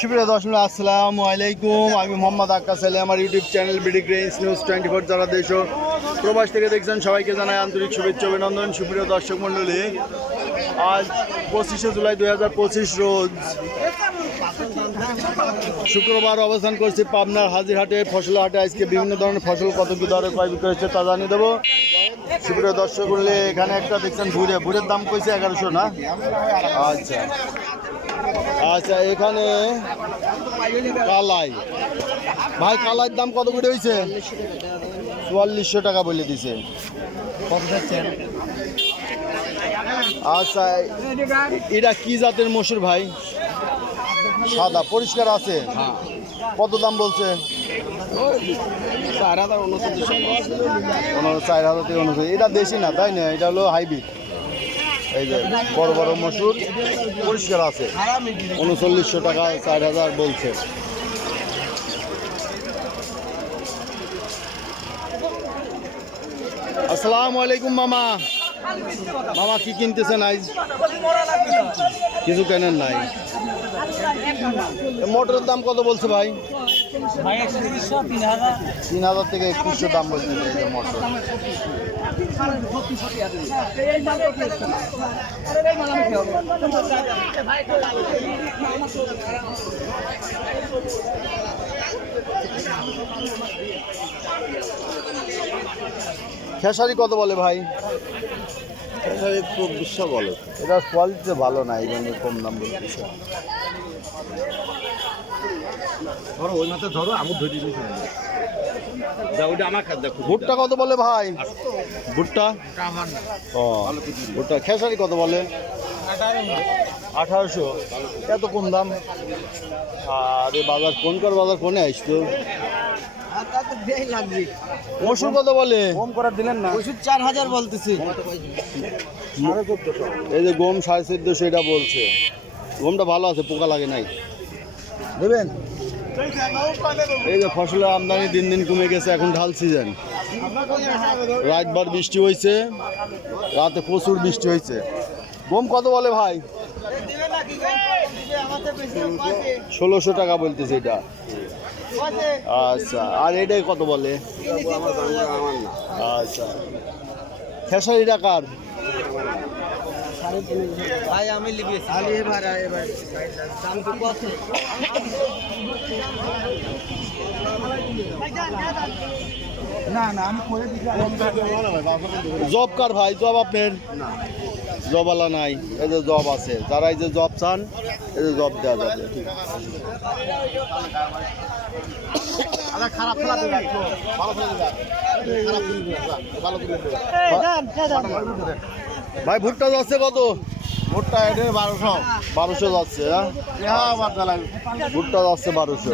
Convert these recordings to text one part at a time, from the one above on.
সুপ্রিয় দর্শক আসসালামু আলাইকুম। আমি মোহাম্মদ আক্কাস আলী। আমার YouTube channel BD grains news 24 যারা দেশ ও প্রবাস থেকে দেখছেন সবাইকে জানাই আন্তরিক শুভেচ্ছা অভিনন্দন। সুপ্রিয় দর্শক মণ্ডলী, আজ 25শে জুলাই 2025 রোজ শুক্রবার অবস্থান করছি পাবনার হাজিরহাটে ফসল হাটে। আজকে বিভিন্ন ধরনের ফসল কত কি দরে ক্রয় বিক্রয় হচ্ছে তা জানিয়ে দেবো। সুপ্রিয় দর্শক মণ্ডলী, এখানে একটা দেখছেন ভুরের দাম কইছে 1100 না? আচ্ছা আচ্ছা, এখানে কালাই ভাই, কালাইয়ের দাম কত করে হয়েছে? 4400 টাকা বলে দিছে। আচ্ছা, এটা কি জাতের মসুর ভাই? সাদা পরিষ্কার আছে। কত দাম বলছে? 4000 থেকে 29। এটা দেশি না তাই না? এটা হলো হাইব্রিড। এই যে বড় বড় মসুর পরিষ্কার আছে, 3900 টাকা, 4000 বলছে। আসসালামু আলাইকুম মামা। মামা কি কিনতেছেন আজ? কিছু কেনেন নাই? মোটরের দাম কত বলছে ভাই? 3000 থেকে 2100 দাম বলছে এই যে মোটর। খেসারি কত বলে ভাই? খেসারি 2400 বলে। এটা কোয়ালিটি ভালো না, এই জন্য কম দাম বলতেছে। ধরো ওই মাত্র ধরো, আমি ধরে দিই। ভুট্টা কত বলে ভাই? ভুট্টা ভুট্টা খেসারি কত বলে? 1800। এত কম দাম? আরে বাজার কোনে আসতো? মসুর কত বলে? কম করে দিলেন না। 4000 বলতেছি। এই যে গম 1450 এটা বলছে। গমটা ভালো আছে, পোকা লাগে নাই। দেবেন? এই যে ফসলের আমদানি দিন দিন কমে গেছে, এখন ঢাল সিজন। রাতবার বৃষ্টি হয়েছে, রাতে প্রচুর বৃষ্টি হয়েছে। গম কত বলে ভাই? 1600 টাকা বলতেছে এটা। আচ্ছা, আর এটাই কত বলে? আচ্ছা, খেসারি টাকার জব কার ভাই? জব আপনার? জবালা নাই। এই যে জব আছে, যারা এই যে জব চান এই যে জব দেওয়া যাবে। ভাই ভুট্টা যাচ্ছে কত? ভুট্টা 1200 যাচ্ছে। ভুট্টা যাচ্ছে 1200।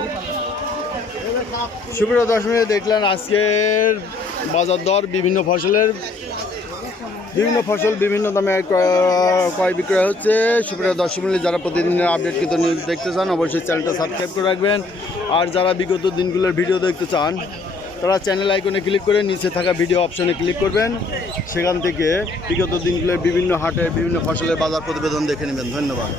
সুপ্রিয় দর্শক, দেখলেন আজকের বাজার দর। বিভিন্ন ফসল বিভিন্ন দামে ক্রয় বিক্রয় হচ্ছে। সুপ্রিয় দর্শক, যারা প্রতিদিনের আপডেট কিন্তু নিউজ দেখতে চান অবশ্যই চ্যানেলটা সাবস্ক্রাইব করে রাখবেন। আর যারা বিগত দিনগুলোর ভিডিও দেখতে চান তারা চ্যানেল আইকনে ক্লিক করে নিচে থাকা ভিডিও অপশনে ক্লিক করবেন। সেখান থেকে বিগত দিনগুলোর বিভিন্ন হাটের বিভিন্ন ফসলের বাজার প্রতিবেদন দেখে নেবেন। ধন্যবাদ।